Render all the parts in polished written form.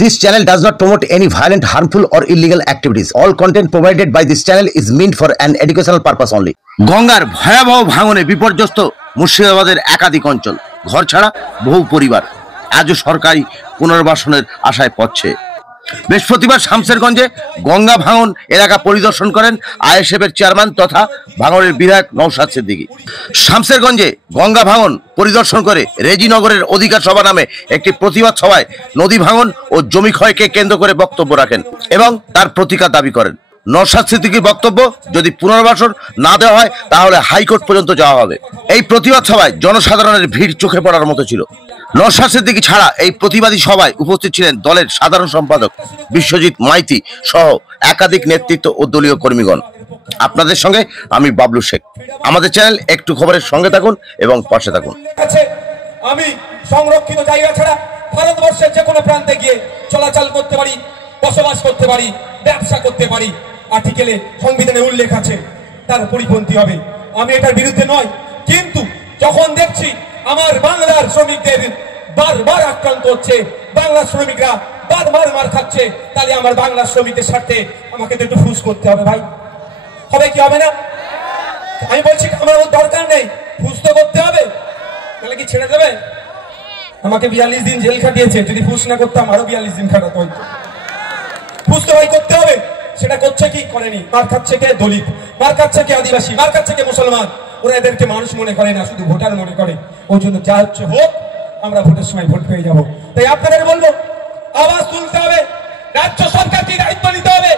This channel does not promote any violent, harmful or illegal activities. All content provided by this channel is meant for an educational purpose only. গঙ্গার ভয়াবহ ভাঙনে বিপর্যস্ত মুর্শিদাবাদের একাধিক অঞ্চল, ঘর ছাড়া বহু পরিবার আজও সরকারি পুনর্বাসনের আশায় পড়ছে। বৃহস্পতিবার শামসেরগঞ্জে গঙ্গা ভাঙন এলাকা পরিদর্শন করেন আইএসএফের চেয়ারম্যান তথা ভাঙনের বিধায়ক নওশাদ সিদ্দিকী। শামসেরগঞ্জে গঙ্গা ভাঙন পরিদর্শন করে রেজিনগরের অধিকার সভা নামে একটি প্রতিবাদ সভায় নদী ভাঙন ও জমি ক্ষয়কে কেন্দ্র করে বক্তব্য রাখেন এবং তার প্রতিকার দাবি করেন। নওশাদ সিদ্দিকীর বক্তব্য, যদি পুনর্বাসন না দেওয়া হয় তাহলে হাইকোর্ট পর্যন্ত যাওয়া হবে। এই প্রতিবাদ সভায় জনসাধারণের ভিড় চোখে পড়ার মতো ছিল। নওশাদ সিদ্দিকী ছাড়া এই প্রতিবাদী সভায় উপস্থিত ছিলেন দলের সাধারণ সম্পাদক বিশ্বজিৎ মাইতি সহ একাধিক নেতৃত্ব ও দলীয় কর্মীগণ। আপনাদের সঙ্গে আমি বাবলু শেখ। আমাদের চ্যানেল একটু খবরের সঙ্গে থাকুন এবং পাশে থাকুন। আমি সংরক্ষিত জায়গা ছাড়া ভারতবর্ষের যে কোনো প্রান্তে গিয়ে চলাচল করতে পারি, বসবাস করতে পারি, ব্যবসা করতে পারি। আর্টিকেলে সংবিধানে উল্লেখ আছে, তার পরিপন্থী হবে। আমি এটার বিরুদ্ধে নয়, কিন্তু যখন দেখছি আমার বাংলার শ্রমিকদের বারবার আক্রান্ত হচ্ছে, বাংলার শ্রমিকরা বারবার মার খাচ্ছে, তাহলে আমার বাংলার শ্রমিকদের স্বার্থে আমাকে তো একটু ফুস করতে হবে। ভাই, হবে কি হবে না? আমি বলছি আমার দরকার নেই, ফুস তো করতে হবে। তাহলে কি ছেড়ে দেবে? আমাকে 42 দিন জেল খাটিয়েছে, যদি ফুস না করতাম আরো 42 দিন খাটাতে হইতো। ফুস তো ভাই করতে হবে। সেটা করছে কি? করেনি। মার খাচ্ছে কে? দলিত। মার খাচ্ছে কে? আদিবাসী। মার খাচ্ছে কে? মুসলমান। ওরা এদেরকে মানুষ মনে করে না, শুধু ভোটার মনে করে। ওই জন্য যা হচ্ছে হোক, আমরা ভোটের সময় ভোট পেয়ে যাবো। তাই আপনাদের বলবো, আওয়াজ তুলতে হবে, রাজ্য সরকারকে দায়িত্ব নিতে হবে,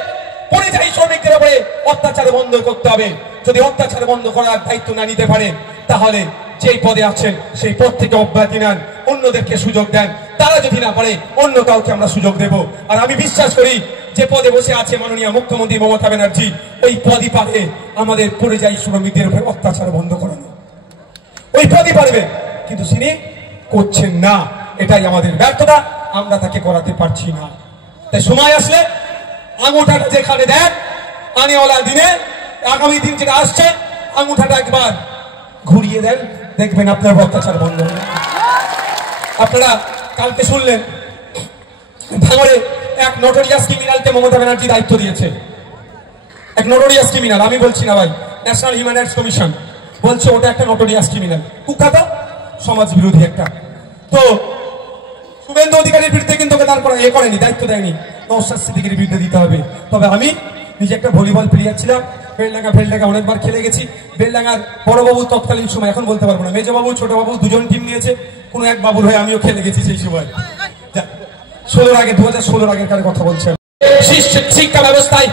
পরিযায়ী শ্রমিকদের উপরে অত্যাচার বন্ধ করতে হবে। যদি অত্যাচার বন্ধ করার দায়িত্ব না নিতে পারে, তাহলে যেই পদে আছেন সেই পদ থেকে অব্যাহতি নেন, অন্যদেরকে সুযোগ দেন। তারা যদি না পারে, অন্য কাউকে আমরা সুযোগ দেব। আর আমি বিশ্বাস করি, যে পদে বসে আছে মাননীয় মুখ্যমন্ত্রী মমতা ব্যানার্জি, ওই পদই পারে আমাদের পরিযায়ী শ্রমিকদের উপর অত্যাচার বন্ধ করানো। ওই পদই পারবে, কিন্তু তিনি করছেন না। এটাই আমাদের ব্যর্থতা, আমরা তাকে করাতে পারছি না। তাই সময় আসলে আঙুঠাটা যেখানে দেন, আনেওয়ালা দিনে আগামী দিন যেটা আসছে, আঙুঠাটা একবার ঘুরিয়ে দেন, দেখবেন আপনার অত্যাচার বন্ধ হবে। আপনারা কালকে শুনলেন ভাঙড়ে এক নোটোরিয়াস ক্রিমিনালকে মমতা ব্যানার্জি দায়িত্ব দিয়েছে। এক নোটোরিয়াস ক্রিমিনাল, আমি বলছি না ভাই, ন্যাশনাল হিউম্যান রাইটস কমিশন বলছে ওটা একটা নোটোরিয়াস ক্রিমিনাল, কুখ্যাত সমাজ বিরোধী একটা। তো শুভেন্দু অধিকারীর বিরুদ্ধে কিন্তু তারপরে করেনি, দায়িত্ব দেয়নি। নওশাদ সিদ্দিকীর বিরুদ্ধে দিতে হবে। তবে আমি নিজে একটা ভলিবল প্লেয়ার ছিলাম, বেলডাঙ্গা অনেকবার খেলে গেছি। বেলডাঙ্গার বড়বাবু তৎকালীন সময়, এখন বলতে পারবো না, মেজবাবু ছোট বাবু দুজন টিম নিয়েছে, কোনো এক বাবুর হয়ে আমিও খেলে গেছি সেই সময়। 2016 আগের কথা বলছেন। শিক্ষা ব্যবস্থায়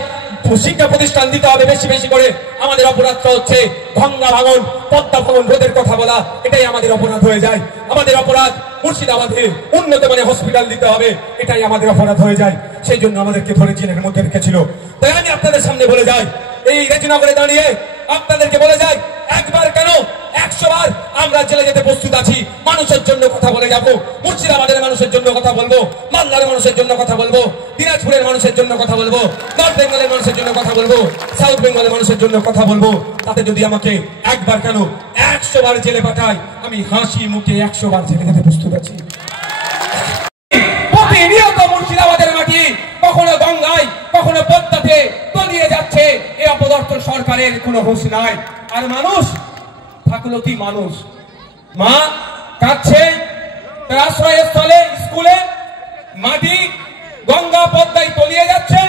শিক্ষা প্রতিষ্ঠান দিতে হবে বেশি বেশি করে। আমাদের অপরাধটা হচ্ছে গঙ্গা ভাঙন, পদ্মা ভাঙন রোধের কথা বলা, এটাই আমাদের অপরাধ হয়ে যায়। আমাদের অপরাধ মুর্শিদাবাদে উন্নত মানের হসপিটাল দিতে হবে, এটাই আমাদের অপরাধ হয়ে যায়। সেই জন্য আমাদেরকে ধরে জেলের মধ্যে রেখেছিল। তাই আমি আপনাদের সামনে বলে যাই, এই রেজিনগরে দাঁড়িয়ে আপনাদেরকে বলে যাই, একবার কেন 100 বার আমরা জেলে যেতে প্রস্তুত আছি। মানুষের জন্য কথা বলে যাবো, মুর্শিদাবাদের মানুষের জন্য কথা বলবো, মালদার মানুষের জন্য কথা বলবো, দিনাজপুরের মানুষের জন্য কথা বলবো, নর্থ বেঙ্গলের মানুষের জন্য কথা বলবো, সাউথ বেঙ্গলের মানুষের জন্য কথা বলবো। তাতে যদি আমাকে একবার কেন 100 বার জেলে পাঠায়, আমি হাসি মুখে 100 বার জেলে যেতে প্রস্তুত আছি। প্রতিনিয়ত মুর্শিদাবাদের মাটি কখনো গঙ্গায় কখনো পদ্মাতে তলিয়ে যাচ্ছে, এই অপদর্থন সরকারের কোনো হুঁশ নাই। আর মানুষ থাকলো কি? মানুষ মা কাঁদছে, তার আশ্রয়স্থলে স্কুলে মাটি গঙ্গা পদ্মায় তলিয়ে যাচ্ছে,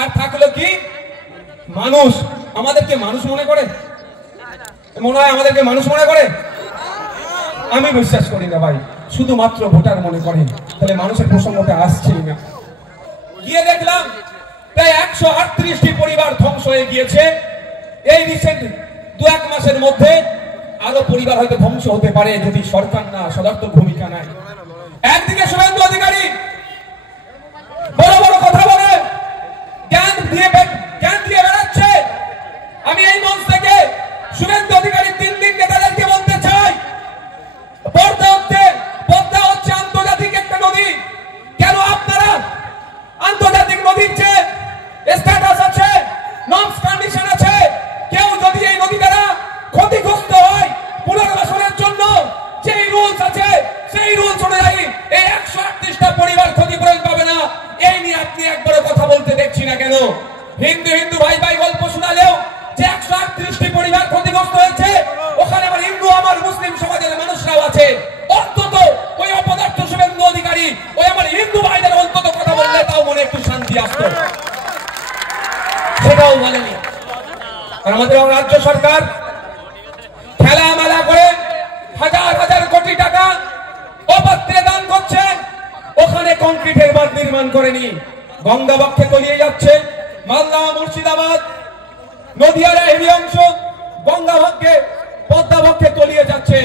আর থাকলো কি? মানুষ। আমাদেরকে মানুষ মনে করে? মনে হয় আমাদেরকে মানুষ মনে করে? আমি বিশ্বাস করি না ভাই, শুধুমাত্র ভোটার মনে করেন। তাহলে মানুষের প্রসঙ্গটা আসছেই না। গিয়ে দেখলাম প্রায় 138টি পরিবার ধ্বংস হয়ে গিয়েছে। এই রিসেন্ট 2-1 মাসের মধ্যে আরো পরিবার হয়তো ধ্বংস হতে পারে, যদি সরকার না সদর্থক ভূমিকা নেয়। একদিকে শুভেন্দু অধিকারী বড় বড় কথা বলে জ্ঞান দিয়ে বেড়াচ্ছে। আমি এই মঞ্চ থেকে শুভেন্দু অধিকারী 3 দিন নেতাদেরকে বলতে চাই, পদ্মা হচ্ছে আন্তর্জাতিক একটা নদী। কেন আপনারা আন্তর্জাতিক নদীর যে স্ট্যাটাস আছে, নর্মস কন্ডিশন আছে, কেউ যদি এই নদী দ্বারা ক্ষতিগ্রস্ত হয়, পুনর্বাসনের জন্য যে রুলস আছে সেই রুলস অনুযায়ী এই 138টা হিন্দু হিন্দু ভাই ভাই গল্প শোনালেও যে 138টি পরিবার ক্ষতিগ্রস্ত হয়েছে, ওখানে আমার হিন্দু আমার মুসলিম সমাজের মানুষরাও আছে। অন্তত ওই অপদার্থ শুভেন্দু অধিকারী ওই আমার হিন্দু ভাইদের অন্তত কথা বললে তাও মনে একটু শান্তি আসতো, সেটাও বলেনি। আর আমাদের রাজ্য সরকার খেলামেলা করে হাজার হাজার কোটি টাকা অপাত্রে দান করছে, ওখানে কংক্রিটের বাঁধ নির্মাণ করেনি, গঙ্গা বক্ষে তলিয়ে যাচ্ছে। মালদা মুর্শিদাবাদ নদিয়ার এই অংশ গঙ্গা বক্ষে পদ্মা বক্ষে তলিয়ে যাচ্ছে,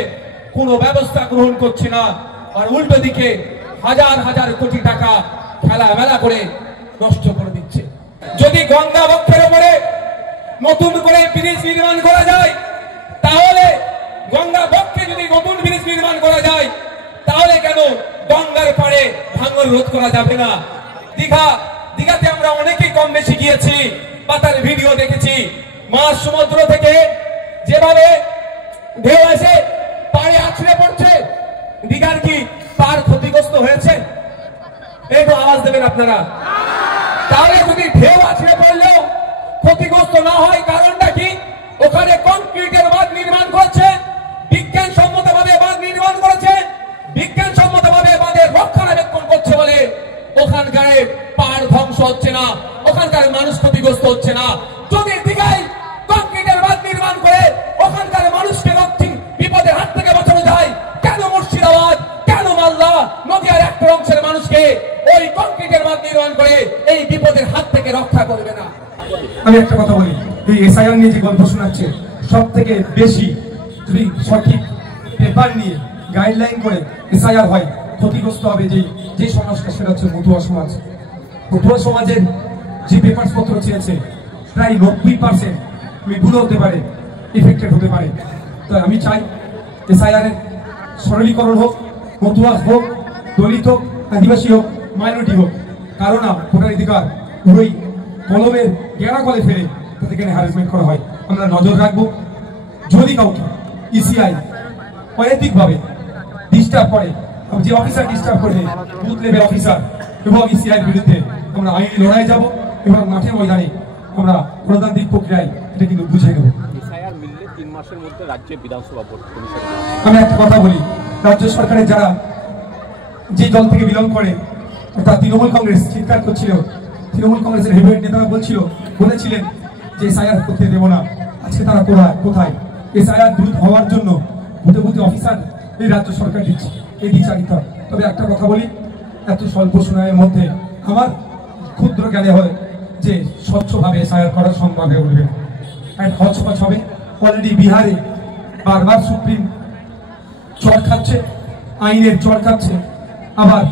কোনো ব্যবস্থা গ্রহণ করছে না। আর উল্টো দিকে হাজার হাজার কোটি টাকা খেলামেলা করে নষ্ট করে দিচ্ছে। যদি গঙ্গা বক্ষের উপরে নতুন করে ব্রিজ নির্মাণ করা যায়, তাহলে গঙ্গা বক্ষে যদি নতুন ব্রিজ নির্মাণ করা যায়, তাহলে কেন গঙ্গার পাড়ে ভাঙন রোধ করা যাবে না? দীঘাতে আমরা অনেকেই কম বেশি গিয়েছি, বা তার ভিডিও দেখেছি। মাঝ সমুদ্র থেকে যেভাবে ঢেউ এসে পাড়ে আছড়ে পড়ছে, দীঘার কি পাড় ক্ষতিগ্রস্ত হয়েছে? একটু আওয়াজ দেবেন আপনারা। তাহলে যদি ঢেউ আছড়ে পড়লেও ক্ষতিগ্রস্ত না হয়, কারণটা কি? ওখানে কংক্রিটের বাঁধ নির্মাণ করছে, বিজ্ঞানসম্মতভাবে বাঁধ নির্মাণ করেছে, বিজ্ঞানসম্মতভাবে বাঁধের রক্ষণাবেক্ষণ করছে বলে ওখানকার পাহাড় ধ্বংস হচ্ছে না, ওখানকার মানুষ ক্ষতিগ্রস্ত হচ্ছে না। যদি দীঘায় কংক্রিটের বাঁধ নির্মাণ করে ওখানকার মানুষকে বিপদের হাত থেকে বাঁচানো যায়, কেন মুর্শিদাবাদ, কেন মালদা, নদিয়ার একটা অংশের মানুষকে ওই কংক্রিটের বাঁধ নির্মাণ করে এই বিপদের হাত থেকে রক্ষা করবে না? আমি একটা কথা বলি, এই এসআইআর নিয়ে যে গল্প শোনাচ্ছে, সব থেকে বেশি যদি সঠিক পেপার নিয়ে গাইডলাইন করে এসআইআর হয়, ক্ষতিগ্রস্ত হবে যে সমাজটা, সেটা হচ্ছে মতুয়া সমাজ। মতুয়া সমাজের যে পেপার পত্র চেয়েছে প্রায় 90% ভুল হতে পারে, এফেক্টেড হতে পারে। তাই আমি চাই এসআইআর এর সরলীকরণ হোক, মতুয়া হোক, দলিত হোক, আদিবাসী হোক, মাইনরিটি হোক, কারো না ভোটার অধিকার পুরোই কলমের গেরা কলে ফেলে তাদেরকে হ্যারাসমেন্ট করা হয়। আমরা নজর রাখবো, যদি কাউকে ইসিআই অনৈতিকভাবে ডিস্টার্ব করে, যে অফিসার ডিস্টার্ব করবে, বুথ লেভেল অফিসার এবং ইসিআই বিরুদ্ধে আমরা আইনি লড়াই যাব এবং মাঠে ময়দানে আমরা গণতান্ত্রিক প্রক্রিয়ায় এটা কিন্তু বুঝে নেব। আমি একটা কথা বলি, রাজ্য সরকারের যারা যে দল থেকে বিলং করে, অর্থাৎ তৃণমূল কংগ্রেস চিৎকার করছিল, তৃণমূল কংগ্রেসের হেভিওয়েট নেতারা বলেছিলেন যে এসআইআর করতে দেবো না। আজকে তারা কোথায়? এসআইআর দ্রুত হওয়ার জন্য বুথে বুথে অফিসার এই রাজ্য সরকার দিচ্ছে, এই বিচারিত। তবে একটা কথা বলি, এত স্বল্প সময়ের মধ্যে আমার ক্ষুদ্র জ্ঞানে হয় যে স্বচ্ছভাবে এসআইআর করা সম্ভব হয়ে উঠবে, হচপচ হবে। অলরেডি বিহারে বারবার সুপ্রিম চড় খাচ্ছে, আইনের চড় খাচ্ছে, আবার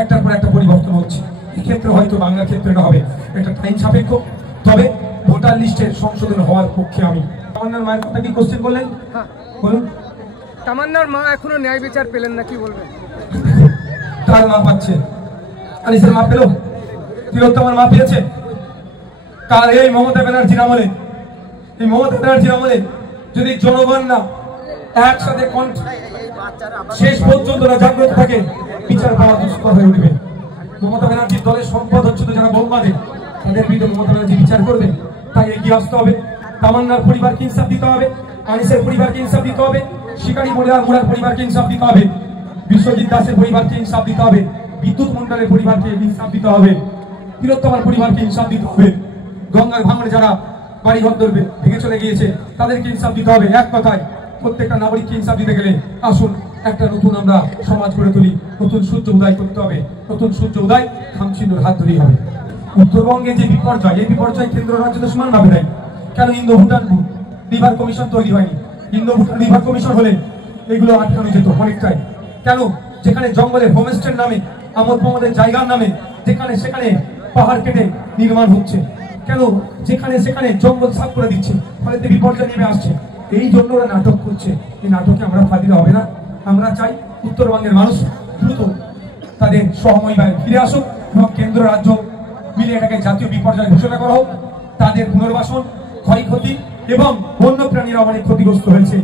একটার পর একটা পরিবর্তন হচ্ছে। এক্ষেত্রে হয়তো বাংলার ক্ষেত্রে এটা হবে, এটা টাইম সাপেক্ষ। তবে ভোটার লিস্টের সংশোধন হওয়ার পক্ষে আমি। তামান্নার মায়ের কথা কি কোশ্চেন করলেন? বলুন। তামান্নার মা এখনো ন্যায় বিচার পেলেন না, কি বলবেন? তার মা পাচ্ছে, আনিসের মা পেল, তিলোত্তমার মা পেয়েছে। কার এই মমতা ব্যানার্জির আমলে, এই মমতা ব্যানার্জির আমলে যদি জনগণ না একসাথে শেষ পর্যন্ত না জাগ্রত থাকে, বিচার পাওয়া দুষ্কর হয়ে উঠবে। মমতা ব্যানার্জির দলের সম্পদ হচ্ছে তো যারা বোমবাদে, তাদের বিরুদ্ধে মমতা ব্যানার্জি বিচার করবে। তাই এগিয়ে আসতে হবে, তামান্নার পরিবারকে ইনসাফ দিতে হবে, আনিসের পরিবারকে ইনসাফ দিতে হবে, শিকারী মুড়ার পরিবারকে ইনসাফ দিতে হবে, বিশ্বজিৎ দাসের পরিবারকে ইনসাফ দিতে হবে, বিদ্যুৎ মন্ডলের পরিবারকে ইনসাফ দিতে হবে, তিলোত্তমার পরিবারকে ইনসাফ দিতে হবে, গঙ্গার ভাঙনে যারা বাড়ি ঘর ভেঙে চলে গিয়েছে তাদেরকে ইনসাফ দিতে হবে। এক কথায় প্রত্যেকটা নাগরিককে ইনসাফ দিতে গেলে আসুন একটা নতুন আমরা সমাজ গড়ে তুলি, নতুন সূর্য উদয় করতে হবে। নতুন সূর্য উদয় খামচিন্দুর হাত ধরেই হবে। উত্তরবঙ্গে যে বিপর্যয়, এই বিপর্যয় কেন্দ্র রাজ্য তো সমানভাবে দেয়। কেন ইন্দো ভুটান রিভার কমিশন তৈরি হয়নি? ইন্দো ভুটান রিভার কমিশন হলে এগুলো আটকানো যেত অনেকটাই। কেন যেখানে জঙ্গলের হোমস্টের নামে, আমোদ প্রমোদের জায়গার নামে যেখানে সেখানে পাহাড় কেটে নির্মাণ হচ্ছে, কেন যেখানে সেখানে জঙ্গল সাফ করে দিচ্ছে, ফলে বিপর্যয় নেমে আসছে। এই জন্য ওরা নাটক করছে। এই নাটকে আমরা ফাঁদিতে হবে না। আমরা চাই উত্তরবঙ্গের মানুষ দ্রুত তাদের সহমহিমায় ফিরে আসুক এবং কেন্দ্র রাজ্য মিলে এটাকে জাতীয় বিপর্যয় ঘোষণা করা হোক। তাদের পুনর্বাসন, ক্ষয়ক্ষতি এবং বন্যপ্রাণীরা অনেক ক্ষতিগ্রস্ত হয়েছে।